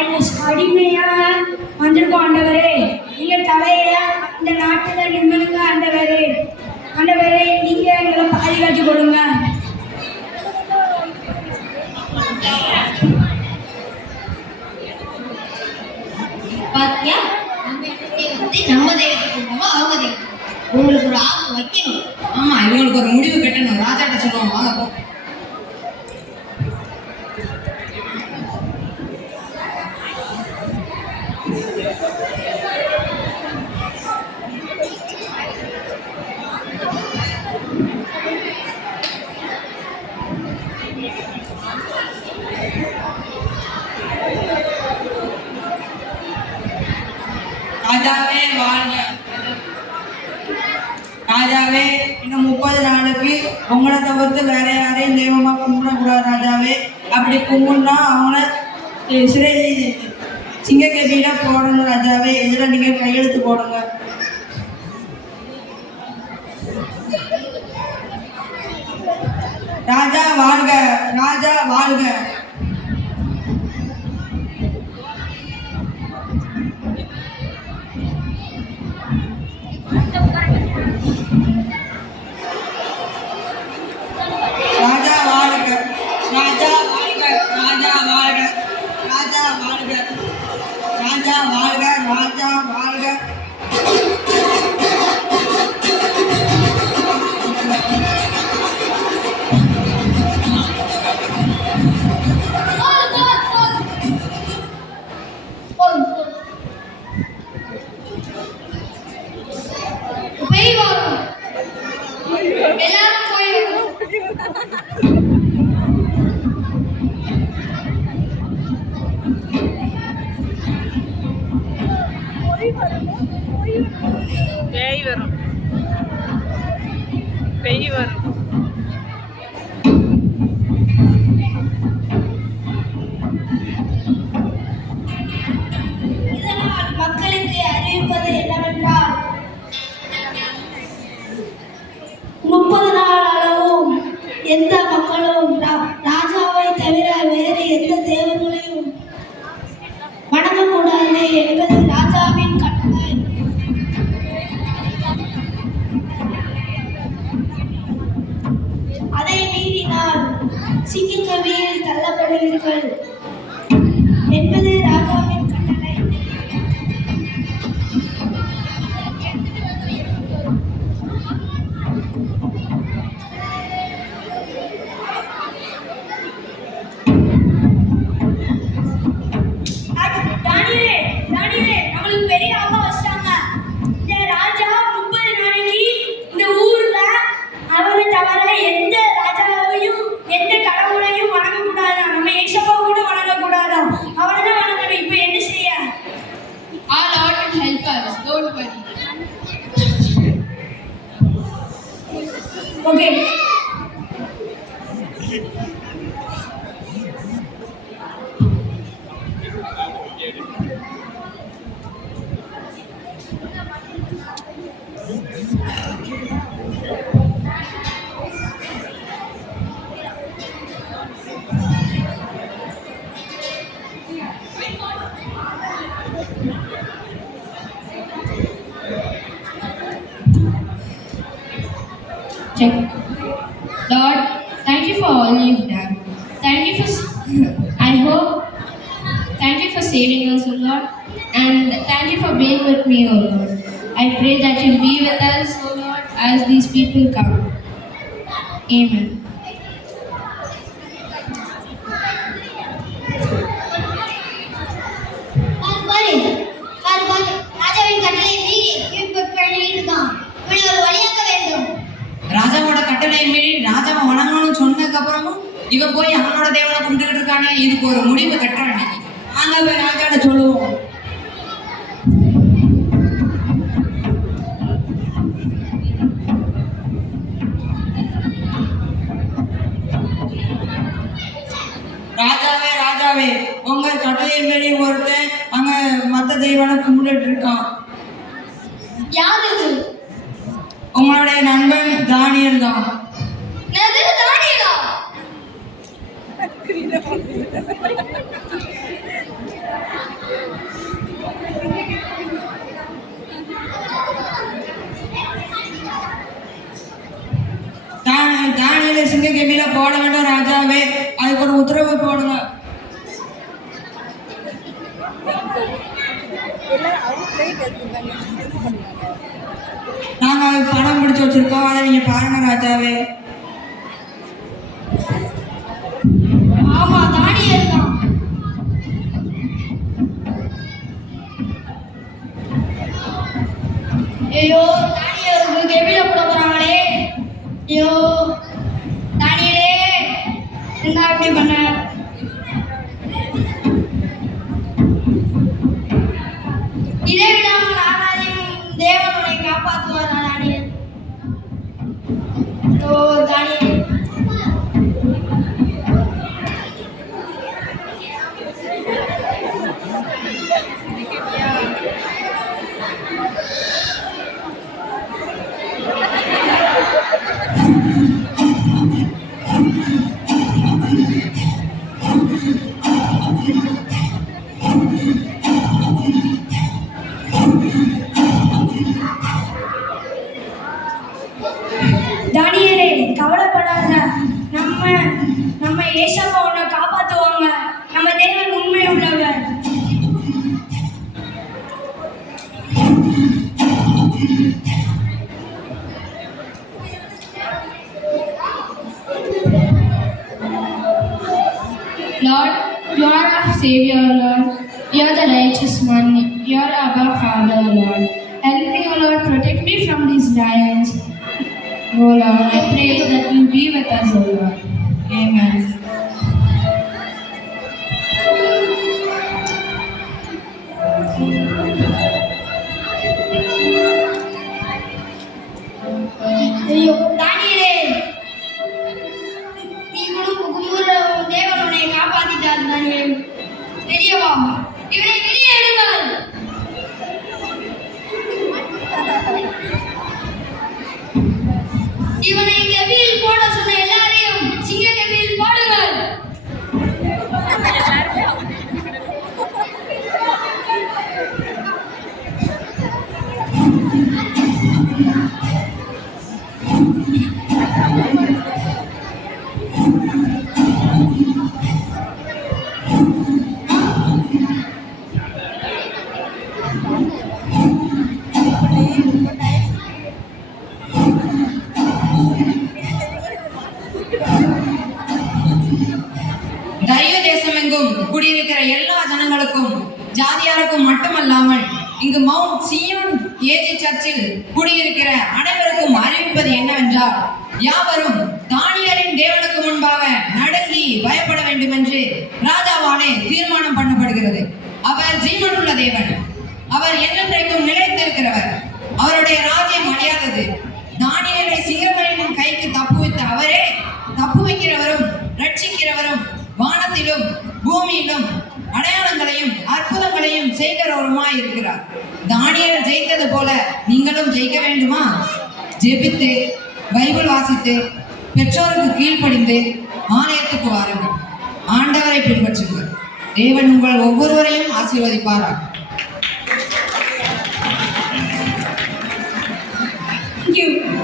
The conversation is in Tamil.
அடிமையா வந்திருக்கோம் ஆண்டவரே. நீங்க தலையில இந்த நாட்டுல நிம்மதிங்க ஆண்டவரே. ஆண்டவரே நீங்க எங்களை பாதுகாத்து கொடுங்க. பாத்தியா, நம்ம தெய்வத்தை கொண்டோமா அவங்க தெய்வம். உங்களுக்கு ஒரு ஆப்பு வைக்கணும். ஆமா, இவங்களுக்கு ஒரு முடிவு கட்டணும். ராஜாட்ட சொல்லுவோம், வாங்க போ. ராஜாவே வாழ்க. ராஜாவே, இன்னும் 30 நாளுக்கு உங்களை தவிர்த்து வேற யாரையும் தெய்வமா கும்பிடக்கூடாது ராஜாவே. அப்படி கும்பிடனா அவங்கள சிறை சிங்கக்கட்டியில போடணும் ராஜாவே. இதில் நீங்க கையெழுத்து போடுங்க. ராஜா வாழ்க. ராஜா வாழ்க. ராஜா வாழ்க. ராஜா வாழ்க. ராஜா வாழ்க. ராஜா வாழ்க. ராஜா வாழ்க. ராஜா வாழ்க. பேய் வரும். இதனால் மக்களுக்கு அறிவிப்பது என்னவென்றால் 30 நாள் அளவும் எந்த மக்களும் ராஜாவை தவிர வேறு எந்த தேவர்களையும் வணங்கக்கூடாது என்பது ராஜாவின் கட்டளை. அதை மீறினால் சிங்கக்கவியில் தள்ளப்படுவீர்கள் என்பது ராஜாவின் கட்டளை. Okay. Check. Lord, thank you for all you've done. Thank you for, thank you for saving us, O Lord, and thank you for being with me, O Lord. I pray that you'll be with us, O Lord, as these people come. Amen. ராஜாவோட கட்டளை மீறி ராஜாவை வணங்கணும்னு சொன்னதுக்கு அப்புறமும் இவன் போய் அவனோட தேவனை கும்பிட்டுக்கிட்டு இருக்கானே. இதுக்கு ஒரு முடிவு கட்டுறான். நாங்க போய் ராஜாட்ட சொல்லுவோம். ராஜாவே ராஜாவே, உங்க கட்டளை மீறி ஒருத்தன் அங்க மத்த தெய்வனை கும்பிட்டு இருக்கான். யாரு? உங்களுடைய நண்பன் தானியல் தான். தானியலை சிங்க கெபியில போட வேண்டும் ராஜாவே, அதுக்கு ஒரு உத்தரவு போடுங்க. நாங்க பணம் பிடிச்சு வச்சிருக்கோம், அதை நீங்க பாருங்க ராஜாவே. ஆமா தானியல் தான். ஐயோ தானியலுக்கு கெபில போட போறாங்களே. ஐயோ தானியலே என்ன அப்படி பண்ண? இதை விடாமல் ஆனாலும் தேவன் உன்னை காப்பாற்றுவார் தானியல். ஓ தானியல் தானியலே கவலைப்படாத. நம்ம ஏசப்பா உன்னை காப்பாத்துவாங்க. நம்ம தேவன் உண்மை உள்ளவர். Lord, you are our Savior, Lord. You are the righteous one. You are our Father, Lord. Help me, O Lord. Protect me from these lions. O Lord, I pray that you be with us, O Lord. Amen. ஐயோ தானியலே நீ கும்புற தேவன் உன்னை காப்பாத்திட்டார். தானியல் வெளியே வா. இவனை வெளியே எடுங்கள். இவனை கெபியில் போட சொன்ன எல்லாரையும் சிங்க கெபியில் போடுங்கள். தரியு தேசமெங்கும் குடியிருக்கிற எல்லா ஜனங்களுக்கும் ஜாதியாருக்கும் மட்டுமல்லாமல் இங்கு மவுண்ட் சியோன் ஏஜி சர்ச்சில் குடியிருக்கிற அனைவருக்கும் அறிவிப்பது என்னவென்றால், யாவரும் தானியலின் தேவனுக்கு முன்பாக நடுங்கி பயப்பட வேண்டும் என்று ராஜாவாலே தீர்மானம் பண்ணப்படுகிறது. அவர் ஜீவனுள்ள தேவன். அவர் என்றென்றைக்கும் நிலைத்திருக்கிறவர். அவருடைய ராஜ்யம் அழியாதது. தானியலை சிங்கங்களின் கைக்கு தப்புவித்த அவரே தப்புவிக்கிறவரும் ரட்சிக்கிறவரும் வானத்திலும் பூமியிலும் அடையாளங்களையும் அற்புதங்களையும் செய்கிறவருமாய் இருக்கிறார். தானியேல் ஜெயித்தது போல நீங்களும் ஜெயிக்க வேண்டுமா? ஜெபித்து, பைபிள் வாசித்து, பெற்றோருக்கு கீழ்ப்படிந்து ஆலயத்துக்கு வாருங்கள். ஆண்டவரை பின்பற்றுங்கள். தேவன் உங்கள் ஒவ்வொருவரையும் ஆசீர்வதிப்பாராக. Thank you.